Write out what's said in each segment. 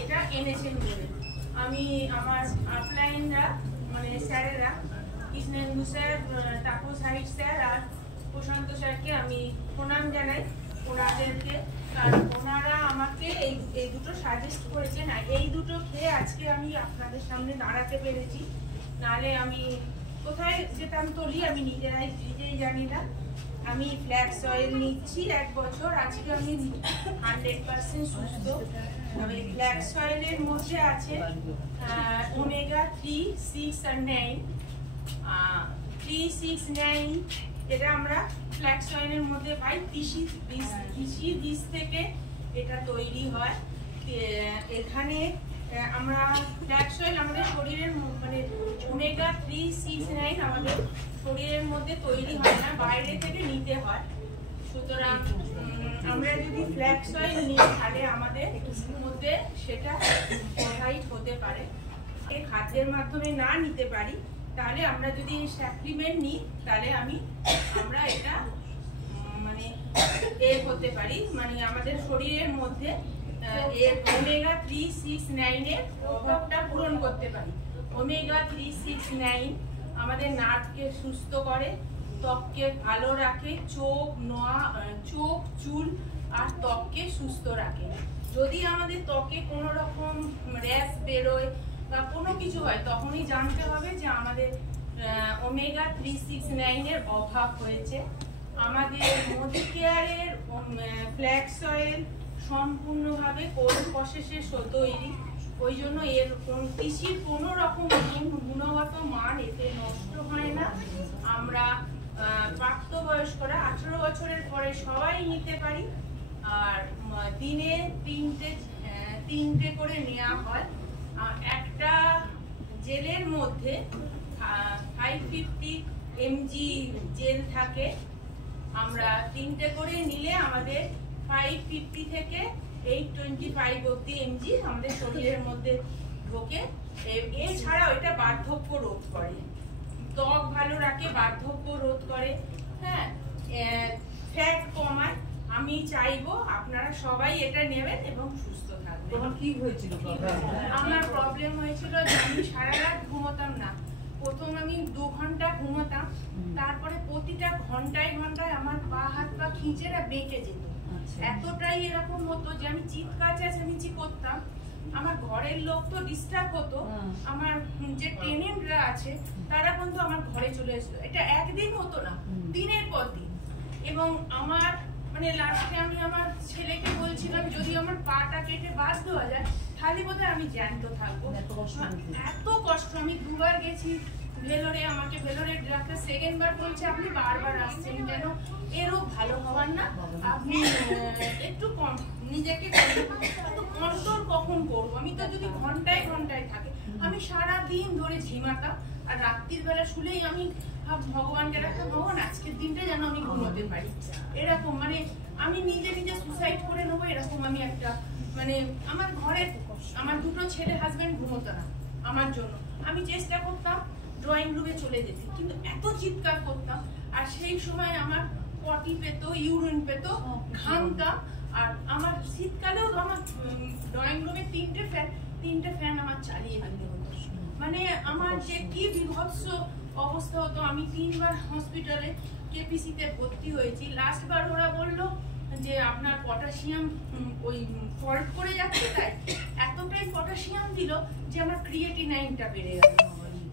এটা এনেছেন বলে আমি আমার আপলাইনরা মানে স্যারেরা কৃষ্ণেন্দু স্যার, তাপস হাইট স্যার আর প্রশান্ত স্যারকে আমি প্রণাম জানাই ওনাদেরকে, কারণ ওনারা আমাকে এই দুটো সাজেস্ট করেছেন। আর এই দুটো খেয়ে আজকে আমি আপনাদের সামনে দাঁড়াতে পেরেছি, নাহলে আমি কোথায় যেতাম তলি আমি নিজেই জানি না। আমি ফ্ল্যাক্স অয়েল নিচ্ছি 1 বছর, আজকে আমি 100% সুস্থ। এই ফ্ল্যাক্স অয়েলের মধ্যে আছে ওমেগা 3, 6 আর 9। 3, 6, 9 এটা আমরা ফ্ল্যাক্স অয়েলের মধ্যে পাই। তিসি বীজ থেকে এটা তৈরি হয়। এখানে আমরা ফ্ল্যাক্স অয়েল আমাদের শরীরের মানে ওমেগা 3, 6, 9 আমাদের শরীরের মধ্যে তৈরি হয় না, বাইরে থেকে নিতে হয়। সুতরাং আমরা যদি ফ্ল্যাক্স অয়েল নিই তাহলে আমাদের মধ্যে সেটা প্রোভাইড হতে পারে। এই খাদ্যের মাধ্যমে না নিতে পারি, তাহলে আমরা যদি সাপ্লিমেন্ট নিই তাহলে আমরা এটা মানে হতে পারি, মানে আমাদের শরীরের মধ্যে এর ওমেগা 3, 6, 9 এর অভাবটা পূরণ করতে পারি। ওমেগা 3, 6, 9 আমাদের নার্ভকে সুস্থ করে, ত্বককে ভালো রাখে, চোখ, চুল আর ত্বককে সুস্থ রাখে। যদি আমাদের ত্বকে কোনো রকম র্যাশ বেরোয় বা কোনো কিছু হয়, তখনই জানতে হবে যে আমাদের ওমেগা 3, 6, 9 এর অভাব হয়েছে। আমাদের মোদি কেয়ারের ফ্ল্যাক্স অয়েল সম্পূর্ণভাবে কোল্ড প্রসেসের তৈরি, ওই জন্য এর কৃষির কোনো রকম গুণগত মান এতে নষ্ট হয় না। আমরা প্রাপ্তবয়স্করা 18 বছরের পরে সবাই নিতে পারি। আর দিনে 3টে করে নেওয়া হয়। একটা জেলের মধ্যে 550 mg জেল থাকে। আমরা 3টে করে নিলে আমাদের 550 থেকে 825 অব্দি mg আমাদের শরীরের মধ্যে ঢোকে। এছাড়াও এটা বার্ধক্য রোধ করে, ত্বক ভালো রাখে, বার্ধক্য রোধ করে, হ্যাঁ, ফ্যাট কমায়। আমি চাইবো আপনারা সবাই এটা নেবেন এবং সুস্থ থাকবেন। তোমার কি হয়েছিল? আমার প্রবলেম হয়েছিল যে আমি সারা রাত ঘুমোতাম না। প্রথম আমি 2 ঘন্টা ঘুমোতাম, তারপরে প্রতিটা ঘন্টায় আমার পা হাত পা খিঁচেরা বেঁকে যেত। এতটাই এরকম হতো যে আমি চিৎকার চেঁচামেচি করতাম। আমার ঘরের লোক তো ডিস্টার্ব হতো, আমার যে টেনেন্টরা আছে তারা কিন্তু আমার ঘরে চলে এসেছিল। এটা একদিন হতো না, দিনের পর দিন। এবং আমার মানে লাস্টে আমি আমার ছেলেকে বলছিলাম যদি আমার পাটা কেটে বাদ দেওয়া যায় তাহলে বোধহয় আমি জ্যান্ত থাকবো। এত কষ্ট। আমি 2 বার গেছি ভেলোরে, আমাকে ভেলোরের ডাক্তার 2nd বার বলছে আপনি বারবার আসছেন কেন, এরও ভালো হওয়ার না, আপনি একটু কম নিজেকে কন্ট্রোল কখন করবো। আমি তো যদি ঘন্টায় থাকি, আমি সারা দিন ধরে ঝিমাতাম। আর রাত্রির বেলা শুলেই আমি ভগবানকে রাখতাম, ভগবান আজকের দিনটা যেন আমি ঘুমোতে পারি। এরকম মানে আমি নিজে সুসাইড করে নেবো, এরকম আমি একটা মানে আমার ঘরে আমার 2টো ছেলে হাজবেন্ড ঘুমোতো না আমার জন্য। আমি চেষ্টা করতাম ড্রয়িং রুমে চলে যেতে, কিন্তু এত চিৎকার করতাম। আর সেই সময় আমার পটি পেতো, ইউরিন পেতো, ঘামতাম। আর আমার শীতকালেও আমার ড্রয়িং রুমে 3টে ফ্যান আমার চালিয়ে দিতে হতো। মানে আমার যে কি বিভৎস অবস্থা হতো। আমি 3 বার হসপিটালে কেপিসিতে ভর্তি হয়েছি। লাস্ট বার ওরা বললো যে আপনার পটাশিয়াম ওই ফল্ট করে যাচ্ছে, তাই এতটাই পটাশিয়াম দিল যে আমার ক্রিয়েটিনাইনটা বেড়ে গেল।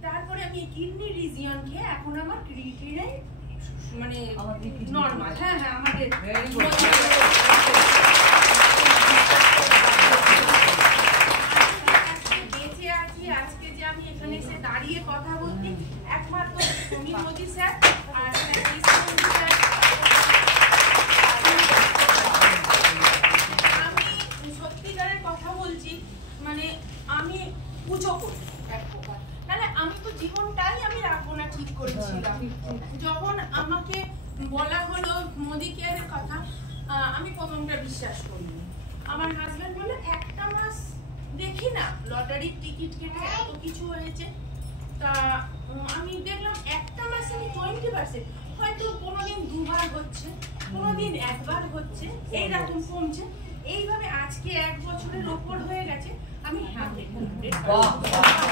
তারপরে আমি কিডনি রিজিয়ন খেয়ে এখন আমার ক্রিয়েটিনাইন মানে নরমাল। হ্যাঁ আমাদের বেঁচে আছি। আজকে যে আমি এখানে এসে দাঁড়িয়ে কথা বলছি একমাত্র সমীর মোদি স্যার আর আমি সত্যিকারের কথা বলছি, মানে আমি পুজো করি এক প্রকার। তাহলে আমি তো জীবনটাই আমি রাখবো না ঠিক করেছিলাম। যখন আমাকে বলা হলো মোদি কেয়ারের কথা, আমি প্রথমটা বিশ্বাস করিনি। আমার হাজবেন্ড বলে 1টা মাস দেখি না, লটারির টিকিট কেটে এত কিছু হয়েছে। তা আমি দেখলাম 1টা মাসে আমি 20%, হয়তো কোনোদিন 2 বার হচ্ছে, কোনোদিন 1 বার হচ্ছে, এইরকম কমছে। এইভাবে আজকে 1 বছরের ওপর হয়ে গেছে। কমপ্লিট বাহ